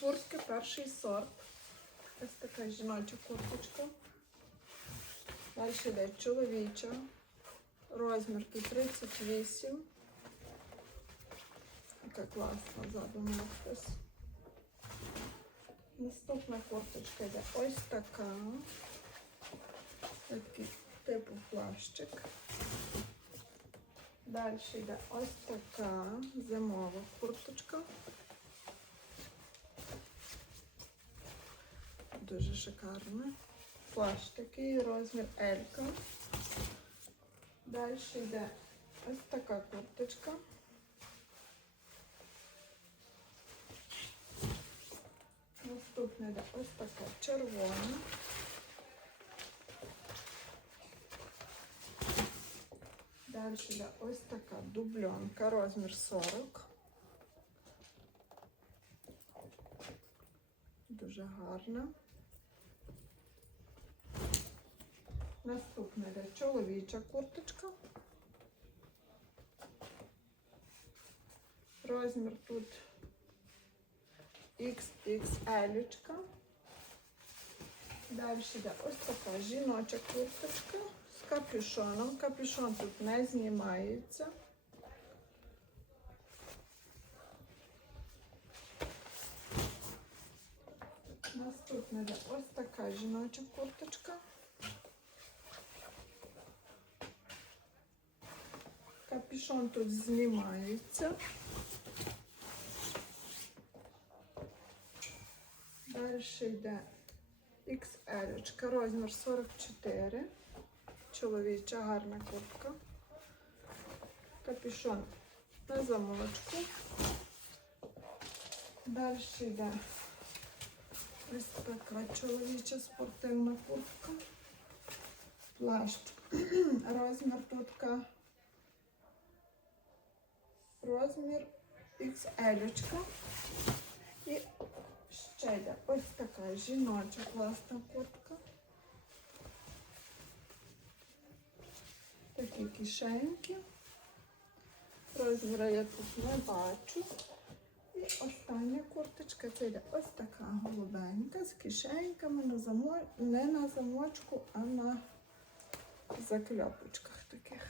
куртки, перший сорт. Ось така жіноча курточка. Далі йде чоловіча. Розмір тут 38. Яка класна ззаду надпис. Наступна курточка йде ось така. Такий типу плащик. Далі йде ось така зимова курточка. Дуже шикарна. Плащ такий, розмір Елька. Далі йде ось така курточка. Наступна йде ось така червона. Далі йде ось така дубльонка, розмір 40. Дуже гарна. Наступна йде чоловіча курточка. Розмір тут XXL. Далі йде ось така жіноча курточка з капюшоном. Капюшон тут не знімається. Наступна йде ось така жіноча курточка. Капюшон тут знімається. Далі йде XL, розмір 44. Чоловіча гарна куртка. Капюшон на замочку. Далі йде ось така чоловіча спортивна куртка. Плащ. Розмір тут розмір XL. І ще йде ось така жіноча класна куртка. Такі кишеньки. Розміри я тут не бачу. І остання курточка це йде ось така голубенька з кишеньками на замо... не на замочку, а на закльопочках таких.